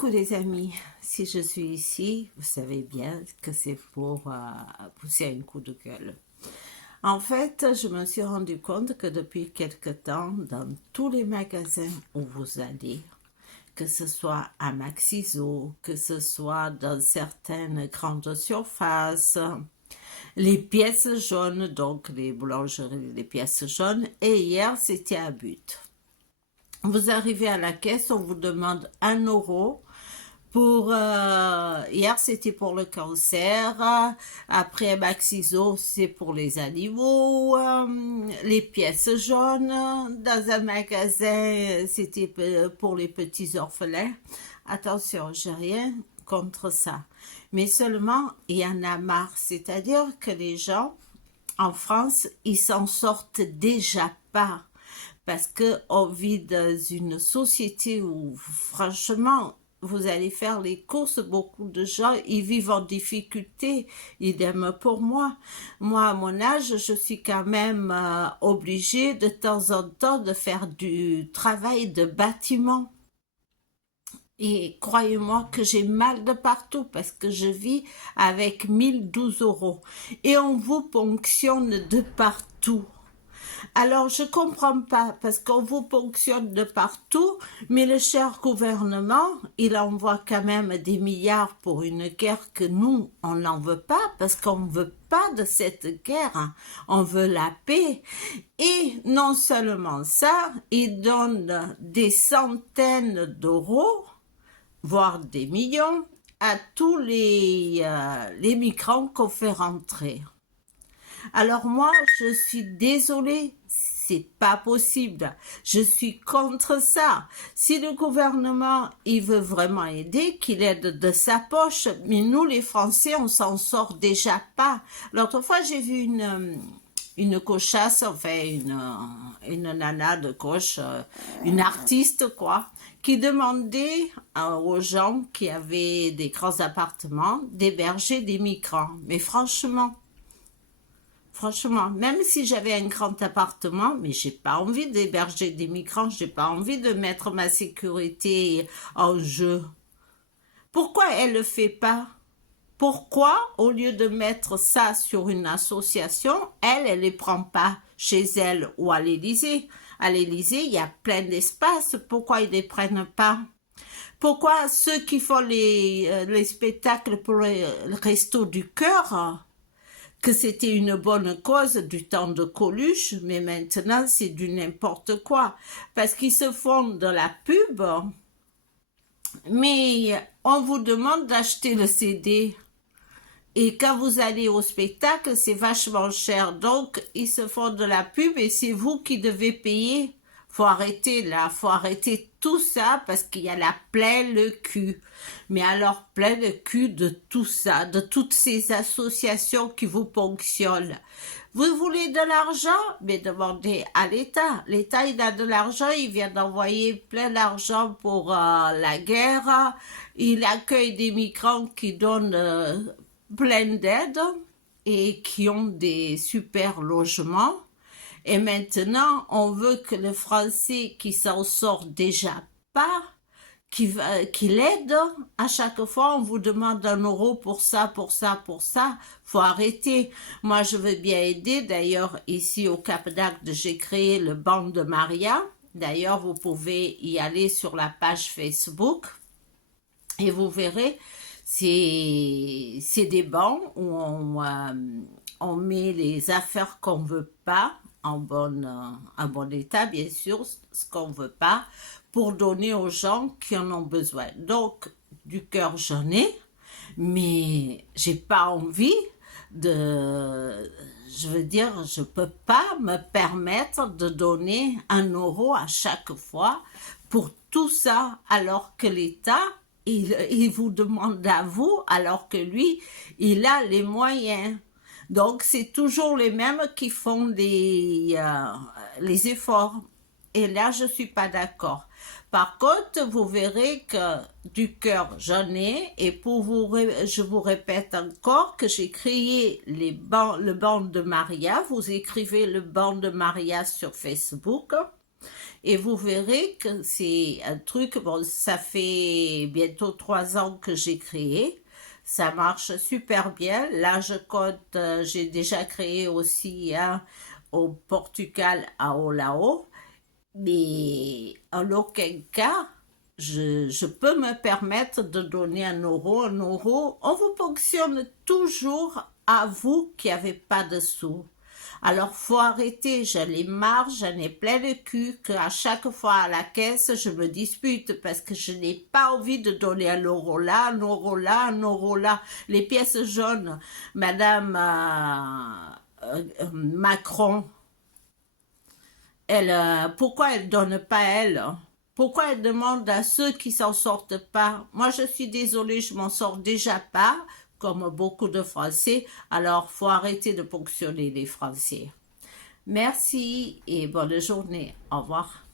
Coucou les amis, si je suis ici, vous savez bien que c'est pour pousser un coup de gueule. En fait, je me suis rendu compte que depuis quelque temps, dans tous les magasins où vous allez, que ce soit à Maxiso, que ce soit dans certaines grandes surfaces, les pièces jaunes, donc les boulangeries, les pièces jaunes, et hier c'était à But. Vous arrivez à la caisse, on vous demande 1 € pour hier c'était pour le cancer, après Maxiso c'est pour les animaux, les pièces jaunes dans un magasin c'était pour les petits orphelins. Attention, j'ai rien contre ça, mais seulement il y en a marre, c'est-à-dire que les gens en France ils s'en sortent déjà pas parce qu'on vit dans une société où franchement vous allez faire les courses, beaucoup de gens, ils vivent en difficulté, idem pour moi. Moi, à mon âge, je suis quand même obligée de temps en temps de faire du travail de bâtiment. Et croyez-moi que j'ai mal de partout parce que je vis avec 1012 € et on vous ponctionne de partout. Alors, je comprends pas, parce qu'on vous ponctionne de partout, mais le cher gouvernement, il envoie quand même des milliards pour une guerre que nous, on n'en veut pas, parce qu'on ne veut pas de cette guerre, hein. On veut la paix. Et non seulement ça, il donne des centaines d'euros, voire des millions, à tous les migrants qu'on fait rentrer. Alors moi, je suis désolée, c'est pas possible. Je suis contre ça. Si le gouvernement, il veut vraiment aider, qu'il aide de sa poche. Mais nous, les Français, on s'en sort déjà pas. L'autre fois, j'ai vu une cochasse, enfin une nana de gauche, une artiste quoi, qui demandait aux gens qui avaient des grands appartements d'héberger des migrants. Mais franchement, même si j'avais un grand appartement, mais j'ai pas envie d'héberger des migrants, j'ai pas envie de mettre ma sécurité en jeu. Pourquoi elle le fait pas? Pourquoi, au lieu de mettre ça sur une association, elle les prend pas chez elle ou à l'Élysée? À l'Élysée, il y a plein d'espace. Pourquoi ils les prennent pas? Pourquoi ceux qui font les spectacles pour le Resto du Cœur, que c'était une bonne cause du temps de Coluche, mais maintenant c'est du n'importe quoi, parce qu'ils se font de la pub, mais on vous demande d'acheter le CD. Et quand vous allez au spectacle, c'est vachement cher. Donc, ils se font de la pub et c'est vous qui devez payer. Faut arrêter là, faut arrêter tout ça parce qu'il y a la plein le cul. Mais alors, plein le cul de tout ça, de toutes ces associations qui vous ponctionnent. Vous voulez de l'argent? Mais demandez à l'État. L'État, il a de l'argent, il vient d'envoyer plein d'argent pour la guerre. Il accueille des migrants qui donnent plein d'aides et qui ont des super logements. Et maintenant, on veut que le Français qui s'en sort déjà pas, qui l'aide. À chaque fois, on vous demande 1 € pour ça, pour ça, pour ça. Faut arrêter. Moi, je veux bien aider. D'ailleurs, ici au Cap d'Agde, j'ai créé le banc de Maria. D'ailleurs, vous pouvez y aller sur la page Facebook et vous verrez, c'est des bancs où on met les affaires qu'on veut pas en bon état, bien sûr, ce qu'on veut pas, pour donner aux gens qui en ont besoin. Donc, du cœur j'en ai, mais j'ai pas envie je veux dire, je peux pas me permettre de donner 1 € à chaque fois pour tout ça, alors que l'État, il vous demande à vous, alors que lui, il a les moyens. Donc, c'est toujours les mêmes qui font les efforts. Et là, je suis pas d'accord. Par contre, vous verrez que du cœur, j'en ai. Et je vous répète encore que j'ai créé le banc de Maria. Vous écrivez le banc de Maria sur Facebook. Et vous verrez que c'est un truc, bon, ça fait bientôt 3 ans que j'ai créé. Ça marche super bien. Là, je compte, j'ai déjà créé aussi un au Portugal à Olao. Mais en aucun cas, je peux me permettre de donner un euro. Un euro, on vous ponctionne toujours à vous qui n'avez pas de sous. Alors, faut arrêter, j'en ai marre, j'en ai plein le cul, qu'à chaque fois à la caisse, je me dispute parce que je n'ai pas envie de donner un euro là, un euro là, un euro là. Les pièces jaunes, Madame Macron, elle, pourquoi elle donne pas elle, hein? Pourquoi elle demande à ceux qui s'en sortent pas? Moi, je suis désolée, je m'en sors déjà pas, comme beaucoup de Français. Alors, faut arrêter de ponctionner les Français. Merci et bonne journée. Au revoir.